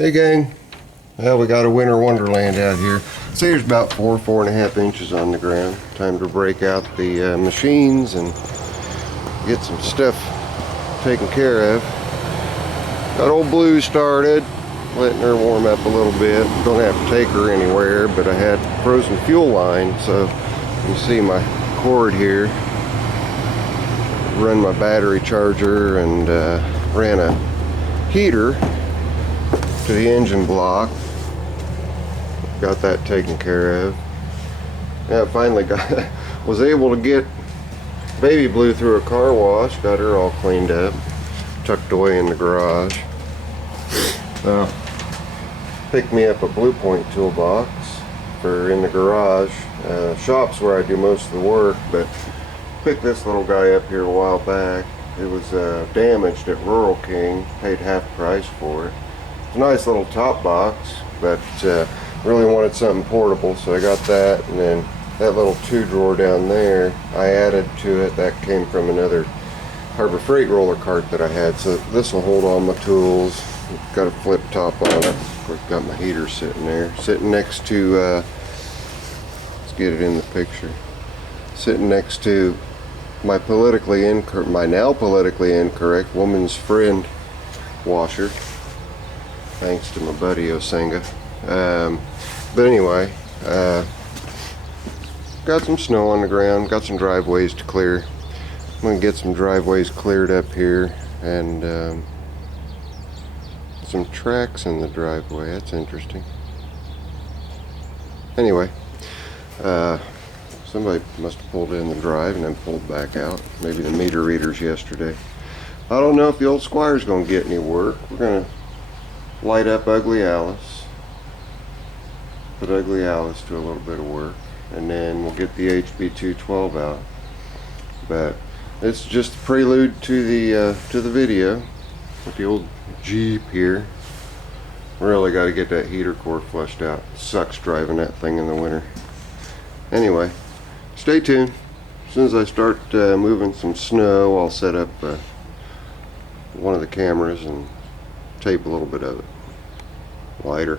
Hey gang, well, we got a winter wonderland out here. Say there's about 4.5 inches on the ground. Time to break out the machines and get some stuff taken care of. Got old Blue started, letting her warm up a little bit. Don't have to take her anywhere, but I had frozen fuel line, so you see my cord here. Run my battery charger and ran a heater to the engine block. Got that taken care of. Yeah, finally was able to get Baby Blue through a car wash. Got her all cleaned up, tucked away in the garage. Picked me up a Blue Point toolbox for in the garage. Shop's where I do most of the work, but picked this little guy up here a while back. It was damaged at Rural King. Paid half price for it. It's a nice little top box, but really wanted something portable, so I got that. And then that little 2-drawer down there, I added to it. That came from another Harbor Freight roller cart that I had. So this will hold all my tools. Got a flip top on it. Of course, got my heater sitting there, sitting next to. Let's get it in the picture. Sitting next to my now politically incorrect Woman's Friend washer, thanks to my buddy Osenga. But anyway, got some snow on the ground, got some driveways to clear. I'm gonna get some driveways cleared up here, and some tracks in the driveway. That's interesting. Anyway, somebody must have pulled in the drive and then pulled back out. Maybe the meter readers yesterday. I don't know if the old Squire's gonna get any work. We're gonna light up Ugly Alice. Put Ugly Alice to a little bit of work. And then we'll get the HB212 out. But it's just a prelude to the video with the old Jeep here. Really got to get that heater core flushed out. It sucks driving that thing in the winter. Anyway, stay tuned. As soon as I start moving some snow, I'll set up one of the cameras and tape a little bit of it. Lighter.